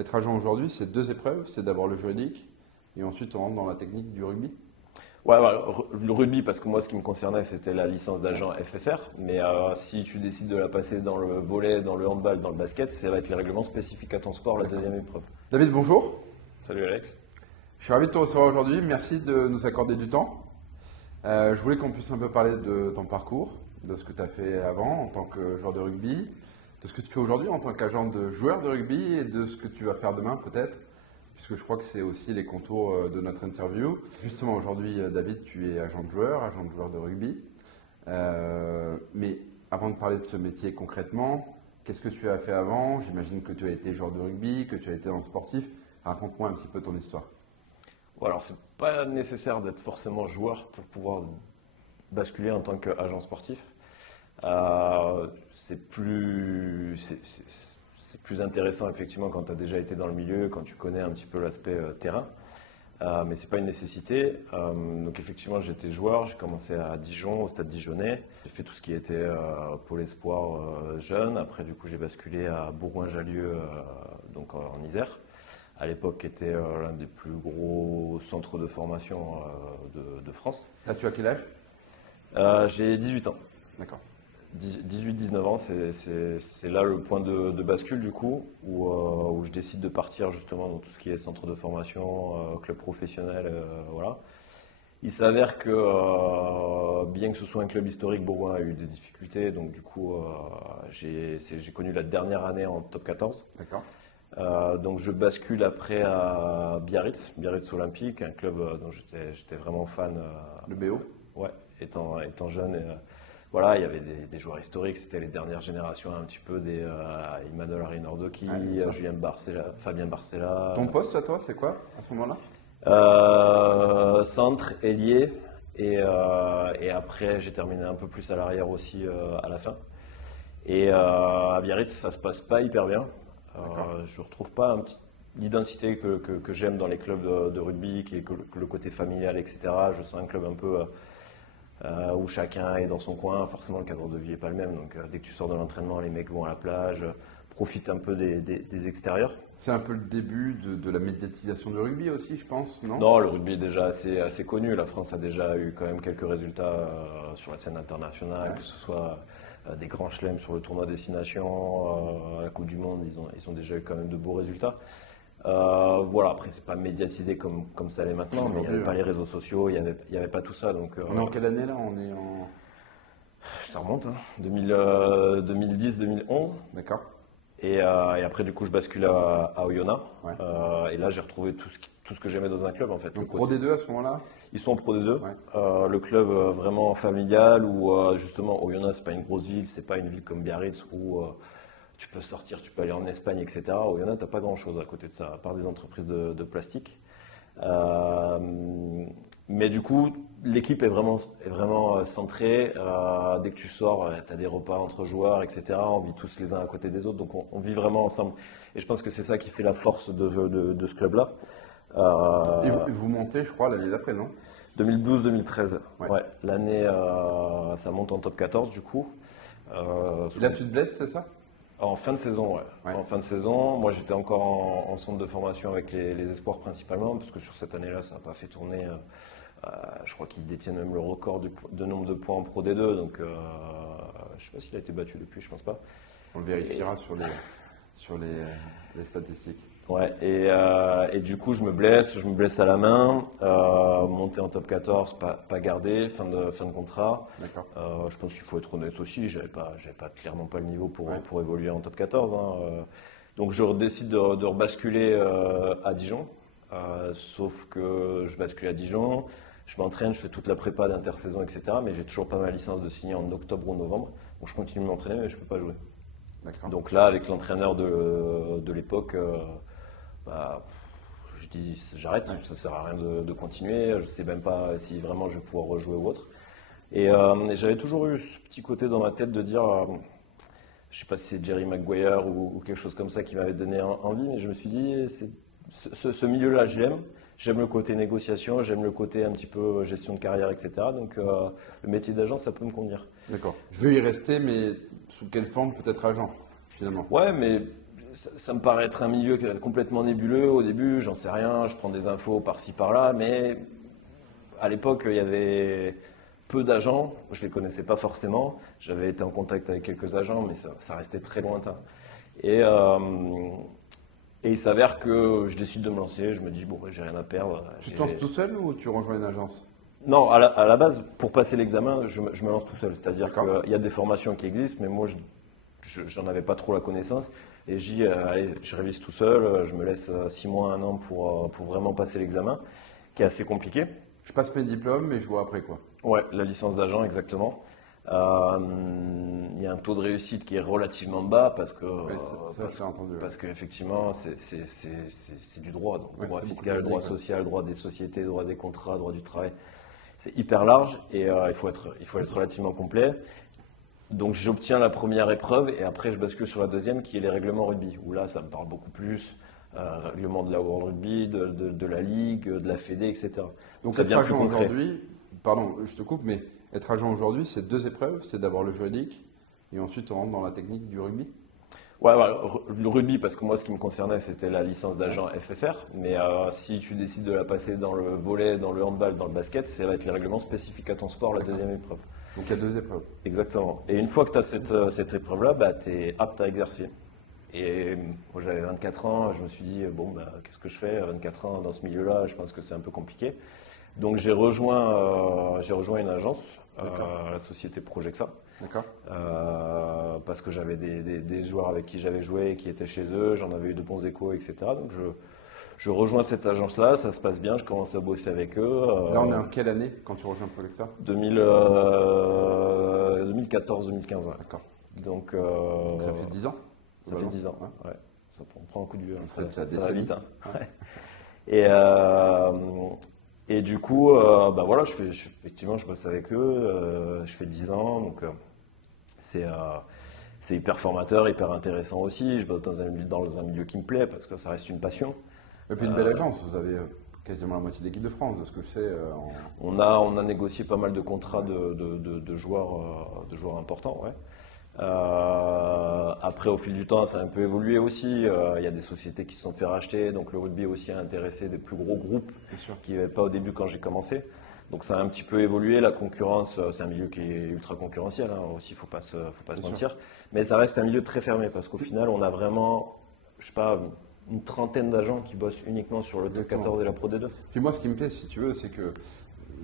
Être agent aujourd'hui, c'est deux épreuves. C'est d'abord le juridique et ensuite on rentre dans la technique du rugby. Ouais, voilà, le rugby, parce que moi, ce qui me concernait, c'était la licence d'agent FFR. Mais si tu décides de la passer dans le volley, dans le handball, dans le basket, c'est avec les règlements spécifiques à ton sport, la deuxième épreuve. David, bonjour. Salut Alex. Je suis ravi de te recevoir aujourd'hui. Merci de nous accorder du temps. Je voulais qu'on puisse un peu parler de ton parcours, de ce que tu as fait avant en tant que joueur de rugby, de ce que tu fais aujourd'hui en tant qu'agent de joueur de rugby et de ce que tu vas faire demain peut-être, puisque je crois que c'est aussi les contours de notre interview. Justement aujourd'hui, David, tu es agent de joueur de rugby. Mais avant de parler de ce métier concrètement, qu'est-ce que tu as fait avant? J'imagine que tu as été joueur de rugby, que tu as été dans le sportif. Raconte-moi un petit peu ton histoire. Bon, alors, c'est pas nécessaire d'être forcément joueur pour pouvoir basculer en tant qu'agent sportif. C'est plus intéressant effectivement quand tu as déjà été dans le milieu, quand tu connais un petit peu l'aspect terrain. Mais c'est pas une nécessité. Donc effectivement, j'étais joueur. J'ai commencé à Dijon, au Stade Dijonnais. J'ai fait tout ce qui était pôle espoir jeune. Après, du coup, j'ai basculé à Bourgoin-Jallieu, donc en Isère. À l'époque, qui était l'un des plus gros centres de formation de France. Là, tu as quel âge? J'ai 18 ans. D'accord. 18-19 ans, c'est là le point de bascule du coup, où je décide de partir justement dans tout ce qui est centre de formation, club professionnel, voilà. Il s'avère que bien que ce soit un club historique, Bourgoin a eu des difficultés, donc du coup j'ai connu la dernière année en top 14. D'accord. Donc je bascule après à Biarritz Olympique, un club dont j'étais vraiment fan. Le BO? Ouais, étant jeune. Voilà, il y avait des joueurs historiques, c'était les dernières générations un petit peu des Imanol Arinordoki, Fabien Barcella. Ton poste à toi, c'est quoi à ce moment-là? Centre, ailier, et après j'ai terminé un peu plus à l'arrière aussi à la fin. Et à Biarritz, ça se passe pas hyper bien. Je retrouve pas l'identité que j'aime dans les clubs de rugby, que le côté familial, etc. Je sens un club un peu où chacun est dans son coin. Forcément, le cadre de vie n'est pas le même. Donc, dès que tu sors de l'entraînement, les mecs vont à la plage, profitent un peu des extérieurs. C'est un peu le début de la médiatisation du rugby aussi, je pense, non? Non, le rugby est déjà assez connu. La France a déjà eu quand même quelques résultats sur la scène internationale, que ce soit des grands chelems sur le tournoi Destination, à la Coupe du Monde, ils ont déjà eu quand même de beaux résultats. Voilà, après c'est pas médiatisé comme ça l'est maintenant, mais il n'y avait pas les réseaux sociaux, il n'y avait pas tout ça. Donc, on est en quelle année là? On est en... Ça remonte, hein, 2010-2011. D'accord. Et après du coup je bascule à Oyonnax. Ouais. Et là j'ai retrouvé tout ce que j'aimais dans un club en fait. Donc Pro D2 à ce moment-là? Ils sont en Pro D2. Ouais. Le club vraiment familial où justement Oyonnax c'est pas une grosse ville, c'est pas une ville comme Biarritz où tu peux sortir, tu peux aller en Espagne, etc. Oyonnax, tu n'as pas grand-chose à côté de ça, à part des entreprises de plastique. Mais du coup, l'équipe est vraiment centrée. Dès que tu sors, tu as des repas entre joueurs, etc. On vit tous les uns à côté des autres, donc on vit vraiment ensemble. Et je pense que c'est ça qui fait la force de ce club-là. Et vous montez, je crois, l'année d'après, non? 2012-2013. Ouais. Ouais, l'année, ça monte en top 14 du coup. Là, tu te blesses, c'est ça? En fin de saison, ouais. Ouais. En fin de saison, moi j'étais encore en centre de formation avec les espoirs principalement, parce que sur cette année-là, ça n'a pas fait tourner. Je crois qu'ils détiennent même le record de nombre de points en Pro D2, donc je ne sais pas s'il a été battu depuis, je pense pas. On le vérifiera sur les statistiques. Ouais, et du coup je me blesse à la main, monter en top 14, pas gardé, fin de contrat. D'accord. Je pense qu'il faut être honnête aussi, j'avais clairement pas le niveau pour évoluer en top 14. Hein. Donc je décide de rebasculer à Dijon, sauf que je bascule à Dijon, je m'entraîne, je fais toute la prépa d'intersaison, etc. Mais j'ai toujours pas ma licence de signer en octobre ou novembre, donc je continue de m'entraîner mais je peux pas jouer. D'accord. Donc là, avec l'entraîneur de l'époque, je dis j'arrête, ça sert à rien de continuer, je sais même pas si vraiment je vais pouvoir rejouer ou autre. Et j'avais toujours eu ce petit côté dans ma tête de dire, je sais pas si c'est Jerry Maguire ou quelque chose comme ça qui m'avait donné envie, mais je me suis dit, ce milieu-là, j'aime le côté négociation, j'aime le côté un petit peu gestion de carrière, etc. Donc le métier d'agent, ça peut me convenir. D'accord. Je veux y rester, mais sous quelle forme peut-être agent, finalement? Ouais, mais ça me paraît être un milieu complètement nébuleux au début, j'en sais rien, je prends des infos par-ci par-là, mais à l'époque, il y avait peu d'agents, je ne les connaissais pas forcément, j'avais été en contact avec quelques agents, mais ça restait très lointain. Et, euh, et il s'avère que je décide de me lancer, je me dis, bon, bah, j'ai rien à perdre. Tu te lances tout seul ou tu rejoins une agence? Non, à la base, pour passer l'examen, je me lance tout seul. C'est-à-dire D'accord. qu'il y a des formations qui existent, mais moi, j'en avais pas trop la connaissance. Et je dis, allez, je révise tout seul, je me laisse 6 mois, 1 an pour vraiment passer l'examen, qui est assez compliqué. Je passe mes diplômes, mais je vois après quoi. Ouais, la licence d'agent, exactement. Il y a un taux de réussite qui est relativement bas parce que, Oui, ça, je l'ai entendu. parce qu'effectivement, c'est du droit. Donc, Ouais, droit c'est beaucoup fiscal, juridique, droit social, droit des sociétés, droit des contrats, droit du travail. C'est hyper large et il faut être relativement complet. Donc j'obtiens la première épreuve et après je bascule sur la deuxième qui est les règlements rugby, où là ça me parle beaucoup plus, règlement de la World Rugby, de la Ligue, de la Fédé, etc. Donc Ça être devient plus agent concret. aujourd'hui, pardon, je te coupe, mais être agent aujourd'hui, c'est 2 épreuves. C'est d'abord le juridique et ensuite on rentre dans la technique du rugby. Ouais, le rugby, parce que moi ce qui me concernait c'était la licence d'agent FFR, mais si tu décides de la passer dans le volley, dans le handball, dans le basket, c'est avec les règlements spécifiques à ton sport la deuxième épreuve. Donc il y a 2 épreuves. Exactement. Et une fois que tu as cette épreuve-là, bah, tu es apte à exercer. Et moi j'avais 24 ans, je me suis dit, bon, bah, qu'est-ce que je fais? 24 ans dans ce milieu-là, je pense que c'est un peu compliqué. Donc j'ai rejoint une agence, la société Projexa, D'accord. parce que j'avais des joueurs avec qui j'avais joué, qui étaient chez eux, j'en avais eu de bons échos, etc. Donc je rejoins cette agence-là, ça se passe bien, je commence à bosser avec eux. Là, on est en quelle année quand tu rejoins Prolexa? 2014-2015. Ouais. D'accord. Donc, Donc ça fait 10 ans? ça fait 10 ans. Ouais. Ouais. On prend un coup de vieux, hein. Ça fait Ça ta va décennie. vite. Hein. Ouais. Et, et du coup, bah voilà, effectivement, je bosse avec eux, je fais 10 ans, donc c'est c'est hyper formateur, hyper intéressant aussi. Je bosse dans un milieu qui me plaît parce que ça reste une passion. Et puis une belle agence, vous avez quasiment la moitié de l'équipe de France, de ce que je sais. On a négocié pas mal de contrats de joueurs importants, ouais. Après, au fil du temps, ça a un peu évolué aussi. Il y a des sociétés qui se sont fait racheter, donc le rugby aussi a intéressé des plus gros groupes Bien sûr. qui n'avaient pas au début quand j'ai commencé. Donc ça a un petit peu évolué. La concurrence, c'est un milieu qui est ultra concurrentiel hein, aussi, faut pas se Bien mentir. Mais ça reste un milieu très fermé parce qu'au final, on a vraiment, je sais pas, une trentaine d'agents qui bossent uniquement sur le top Exactement. 14 et la Pro D2. Puis moi, ce qui me plaît, si tu veux, c'est que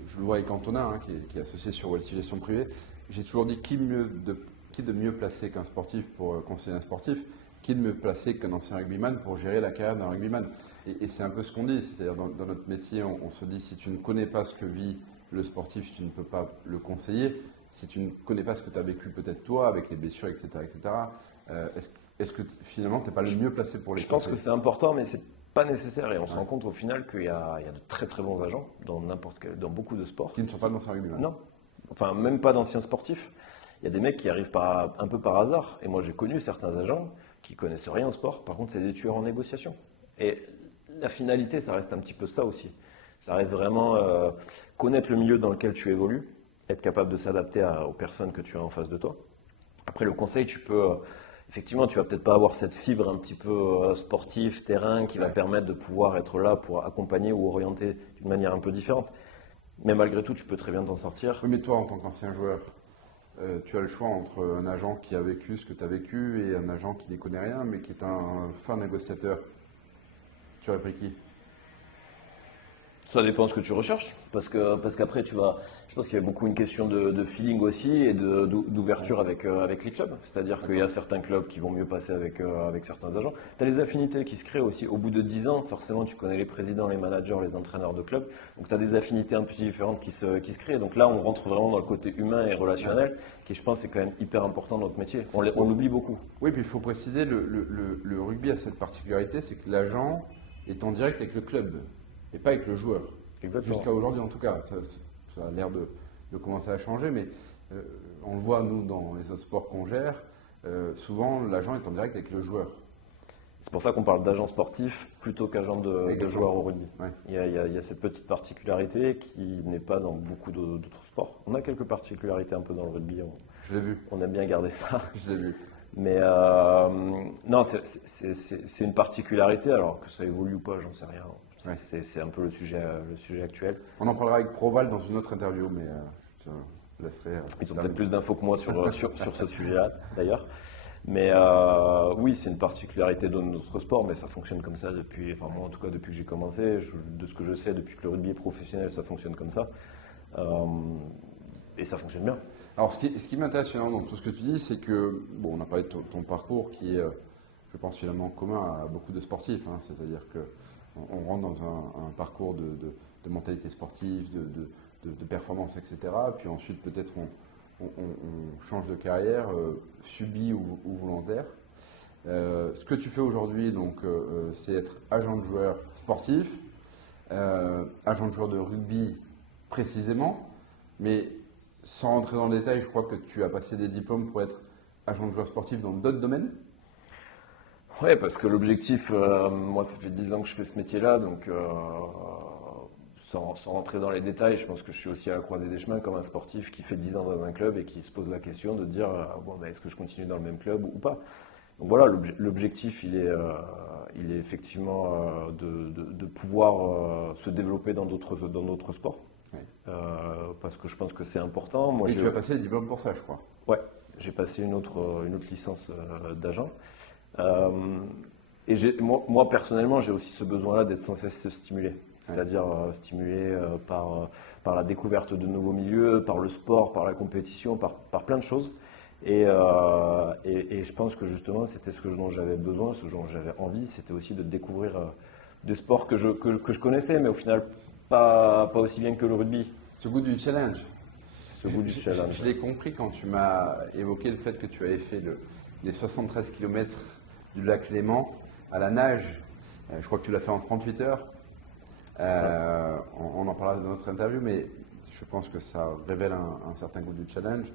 je le vois avec Antonin, hein, qui est associé sur Wealthy Gestion Privée. J'ai toujours dit qui de mieux placé qu'un sportif pour conseiller un sportif, qui de mieux placé qu'un ancien rugbyman pour gérer la carrière d'un rugbyman. Et c'est un peu ce qu'on dit, c'est-à-dire dans notre métier, on se dit si tu ne connais pas ce que vit le sportif, tu ne peux pas le conseiller. Si tu ne connais pas ce que tu as vécu peut-être toi, avec les blessures, etc., est-ce que finalement tu n'es pas le mieux placé pour les Je pense que conseiller? c'est important, mais c'est pas nécessaire. Et on se rend compte au final qu'il y a de très très bons agents dans beaucoup de sports. Qui ne sont pas d'anciens rugbyman. Non, enfin même pas d'anciens sportifs. Il y a des mecs qui arrivent un peu par hasard. Et moi j'ai connu certains agents qui connaissent rien au sport. Par contre, c'est des tueurs en négociation. Et la finalité, ça reste un petit peu ça aussi. Ça reste vraiment connaître le milieu dans lequel tu évolues, être capable de s'adapter aux personnes que tu as en face de toi. Après, le conseil, tu peux. Effectivement, tu vas peut-être pas avoir cette fibre un petit peu sportive, terrain, qui va permettre de pouvoir être là pour accompagner ou orienter d'une manière un peu différente. Mais malgré tout, tu peux très bien t'en sortir. Oui, mais toi, en tant qu'ancien joueur, tu as le choix entre un agent qui a vécu ce que tu as vécu et un agent qui n'y connaît rien, mais qui est un fin négociateur. Tu aurais pris qui? Ça dépend de ce que tu recherches, parce qu'après je pense qu'il y a beaucoup une question de feeling aussi et d'ouverture avec les clubs. C'est-à-dire qu'il y a certains clubs qui vont mieux passer avec certains agents. Tu as les affinités qui se créent aussi. Au bout de 10 ans, forcément, tu connais les présidents, les managers, les entraîneurs de clubs. Donc tu as des affinités un peu différentes qui se créent. Donc là, on rentre vraiment dans le côté humain et relationnel, qui je pense est quand même hyper important dans notre métier. On l'oublie beaucoup. Oui, puis il faut préciser, le rugby a cette particularité, c'est que l'agent est en direct avec le club et pas avec le joueur. Exactement. Jusqu'à aujourd'hui, en tout cas. Ça a l'air de commencer à changer, mais on le voit, nous, dans les autres sports qu'on gère, souvent l'agent est en direct avec le joueur. C'est pour ça qu'on parle d'agent sportif plutôt qu'agent de joueur au rugby. Ouais. Il y a cette petite particularité qui n'est pas dans beaucoup d'autres sports. On a quelques particularités un peu dans le rugby. Je l'ai vu. On aime bien garder ça. Je l'ai vu. Mais non, c'est une particularité, alors que ça évolue ou pas, j'en sais rien. Ouais. C'est un peu le sujet actuel. On en parlera avec Proval dans une autre interview, mais je te laisserai. Ils ont peut-être plus d'infos que moi sur ce sujet-là, d'ailleurs. Mais oui, c'est une particularité de notre sport, mais ça fonctionne comme ça depuis, enfin moi en tout cas depuis que j'ai commencé, de ce que je sais, depuis que le rugby est professionnel, ça fonctionne comme ça. Et ça fonctionne bien. Alors, ce qui m'intéresse finalement dans tout ce que tu dis, c'est que, bon, on a parlé de ton parcours qui est, je pense, finalement commun à beaucoup de sportifs. Hein. C'est-à-dire qu'on rentre dans un parcours de mentalité sportive, de performance, etc. Puis ensuite, peut-être, on change de carrière, subie ou volontaire. Ce que tu fais aujourd'hui, donc, c'est être agent de joueur sportif, agent de joueur de rugby précisément, mais sans rentrer dans le détail, je crois que tu as passé des diplômes pour être agent de joueur sportif dans d'autres domaines. Oui, parce que l'objectif, moi ça fait 10 ans que je fais ce métier-là, donc sans rentrer dans les détails, je pense que je suis aussi à la croisée des chemins comme un sportif qui fait 10 ans dans un club et qui se pose la question de dire bon, ben, est-ce que je continue dans le même club ou pas. Donc voilà, l'objectif il est effectivement de pouvoir se développer dans d'autres sports. Oui. Parce que je pense que c'est important. Et tu as passé les diplômes pour ça, je crois. Ouais, j'ai passé une autre licence d'agent. Et moi, personnellement, j'ai aussi ce besoin-là d'être sans cesse stimulé. C'est-à-dire stimulé par la découverte de nouveaux milieux, par le sport, par la compétition, par plein de choses. Et je pense que justement, c'était ce dont j'avais besoin, ce dont j'avais envie, c'était aussi de découvrir des sports que je connaissais, mais au final, pas aussi bien que le rugby. Ce goût du challenge. Ce goût du challenge. Je l'ai compris quand tu m'as évoqué le fait que tu avais fait les 73 km du lac Léman à la nage. Je crois que tu l'as fait en 38 heures. On en parlera dans notre interview, mais je pense que ça révèle un certain goût du challenge.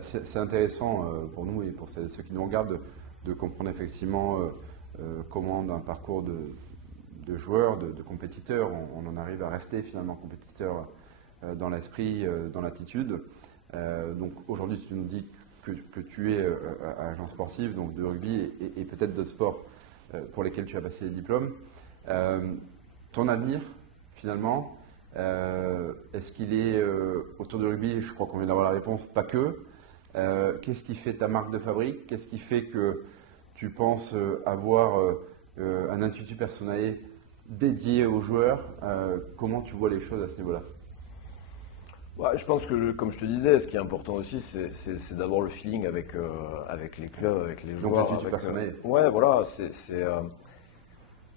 C'est intéressant pour nous et pour ceux qui nous regardent de comprendre effectivement comment d'un parcours de joueur, de compétiteur, on en arrive à rester finalement compétiteur dans l'esprit, dans l'attitude. Donc aujourd'hui, tu nous dis que tu es agent sportif, donc de rugby et peut-être d'autres sports pour lesquels tu as passé les diplômes. Ton avenir, finalement, est-ce qu'il est autour du rugby? Je crois qu'on vient d'avoir la réponse, pas que. Qu'est-ce qui fait ta marque de fabrique? Qu'est-ce qui fait que tu penses avoir un intuitu personnel dédié aux joueurs? Comment tu vois les choses à ce niveau-là? Ouais, je pense que, comme je te disais, ce qui est important aussi, c'est d'avoir le feeling avec les clubs, avec les joueurs. Donc, personnel. Ouais, voilà.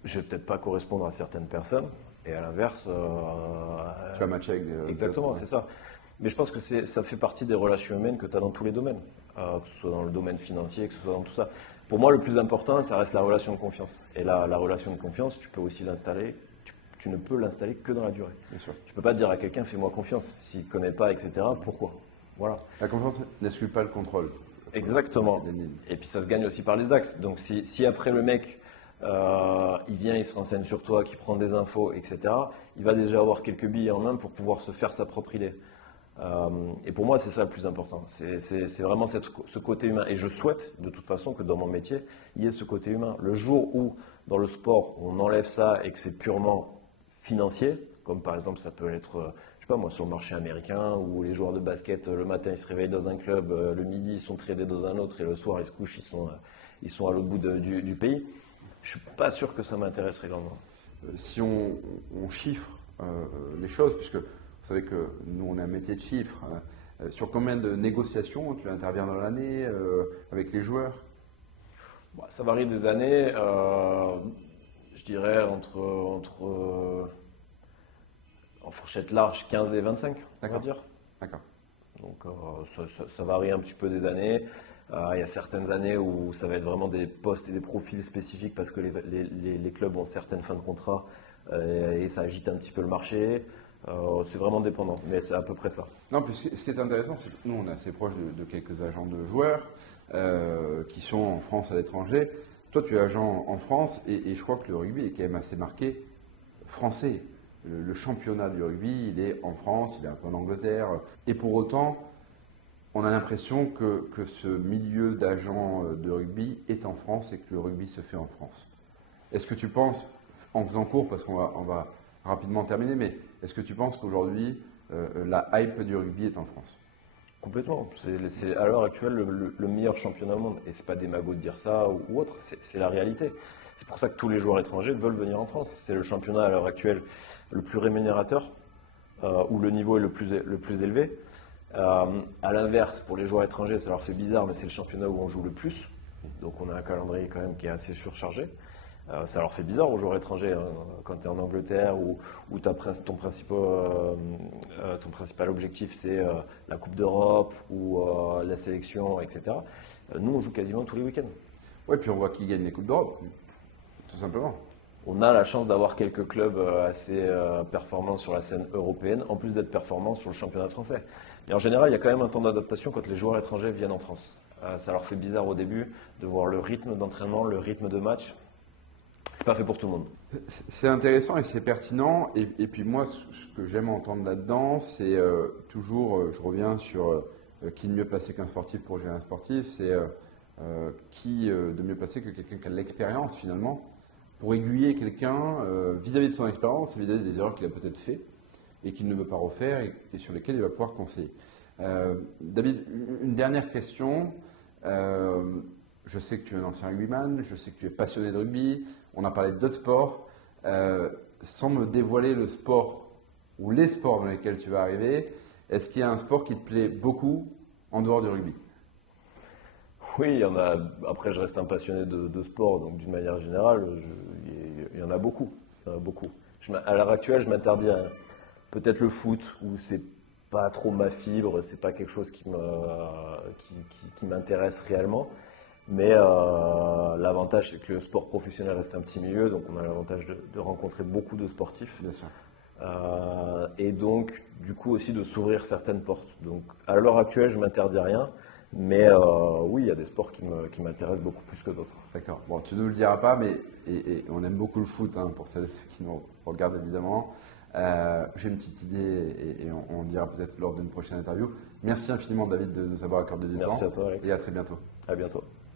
Je vais peut-être pas correspondre à certaines personnes, et à l'inverse. Tu vas matcher avec. Exactement, c'est ça. Mais je pense que ça fait partie des relations humaines que tu as dans tous les domaines, que ce soit dans le domaine financier, que ce soit dans tout ça. Pour moi, le plus important, ça reste la relation de confiance. Et la relation de confiance, tu peux aussi l'installer. Tu ne peux l'installer que dans la durée. Bien sûr. Tu ne peux pas dire à quelqu'un fais-moi confiance. S'il ne connaît pas, etc., pourquoi? Voilà. La confiance n'exclut pas le contrôle. Exactement. Et puis ça se gagne aussi par les actes. Donc si après le mec, il vient, il se renseigne sur toi, qu'il prend des infos, etc., il va déjà avoir quelques billes en main pour pouvoir se faire sa propre idée. Et pour moi, c'est ça le plus important. C'est vraiment ce côté humain. Et je souhaite, de toute façon, que dans mon métier, il y ait ce côté humain. Le jour où, dans le sport, on enlève ça et que c'est purement financier, comme par exemple ça peut être, je sais pas moi, sur le marché américain, où les joueurs de basket, le matin, ils se réveillent dans un club, le midi, ils sont tradés dans un autre, et le soir, ils se couchent, ils sont à l'autre bout du pays. Je suis pas sûr que ça m'intéresserait grandement. Si on chiffre les choses, puisque vous savez que nous, on a un métier de chiffres, sur combien de négociations tu interviens dans l'année avec les joueurs? Bon, ça varie des années. Je dirais en fourchette large, 15 et 25, on va dire. D'accord. Donc ça varie un petit peu des années. Il y a certaines années où ça va être vraiment des postes et des profils spécifiques parce que les clubs ont certaines fins de contrat et ça agite un petit peu le marché. C'est vraiment dépendant, mais c'est à peu près ça. Non, puis ce qui est intéressant, c'est que nous, on est assez proche de quelques agents de joueurs qui sont en France, à l'étranger. Toi, tu es agent en France et je crois que le rugby est quand même assez marqué français. Le championnat du rugby, il est en France, il est un peu en Angleterre. Et pour autant, on a l'impression que ce milieu d'agents de rugby est en France et que le rugby se fait en France. Est-ce que tu penses, en faisant court, parce on va rapidement terminer, mais est-ce que tu penses qu'aujourd'hui, la hype du rugby est en France? Complètement. C'est à l'heure actuelle le meilleur championnat au monde. Et c'est pas démago de dire ça ou autre, c'est la réalité. C'est pour ça que tous les joueurs étrangers veulent venir en France. C'est le championnat à l'heure actuelle le plus rémunérateur, où le niveau est le plus élevé. À l'inverse, pour les joueurs étrangers, ça leur fait bizarre, mais c'est le championnat où on joue le plus. Donc on a un calendrier quand même qui est assez surchargé. Ça leur fait bizarre aux joueurs étrangers, hein, quand tu es en Angleterre où ton principal objectif c'est la Coupe d'Europe ou la sélection, etc. Nous, on joue quasiment tous les week-ends. Oui, puis on voit qui gagne les Coupes d'Europe, tout simplement. On a la chance d'avoir quelques clubs assez performants sur la scène européenne, en plus d'être performants sur le championnat français. Mais en général, il y a quand même un temps d'adaptation quand les joueurs étrangers viennent en France. Ça leur fait bizarre au début de voir le rythme d'entraînement, le rythme de match. C'est pas fait pour tout le monde. C'est intéressant et c'est pertinent. Et puis moi, ce que j'aime entendre là-dedans, c'est toujours, je reviens sur qui de mieux placé qu'un sportif pour gérer un sportif, c'est qui de mieux placé que quelqu'un qui a de l'expérience finalement pour aiguiller quelqu'un vis-à-vis de son expérience et vis-à-vis des erreurs qu'il a peut-être fait et qu'il ne veut pas refaire et sur lesquelles il va pouvoir conseiller. David, une dernière question. Je sais que tu es un ancien rugbyman, je sais que tu es passionné de rugby, on a parlé d'autres sports. Sans me dévoiler le sport ou les sports dans lesquels tu vas arriver, est-ce qu'il y a un sport qui te plaît beaucoup en dehors du rugby? Oui, il y en a. Après, je reste un passionné de sport, donc d'une manière générale, il y en a beaucoup. Il y en a beaucoup. À l'heure actuelle, je m'interdis à peut-être le foot, où c'est pas trop ma fibre, c'est pas quelque chose qui m'intéresse réellement. Mais l'avantage, c'est que le sport professionnel reste un petit milieu, donc on a l'avantage de rencontrer beaucoup de sportifs. Bien sûr. Et donc, du coup, aussi de s'ouvrir certaines portes. Donc, à l'heure actuelle, je m'interdis rien. Mais oui, il y a des sports qui m'intéressent beaucoup plus que d'autres. D'accord. Bon, tu ne nous le diras pas, mais et on aime beaucoup le foot, hein, pour celles et ceux qui nous regardent évidemment. J'ai une petite idée et on dira peut-être lors d'une prochaine interview. Merci infiniment, David, de nous avoir accordé du temps. Merci à toi, Alex. Et à très bientôt. À bientôt.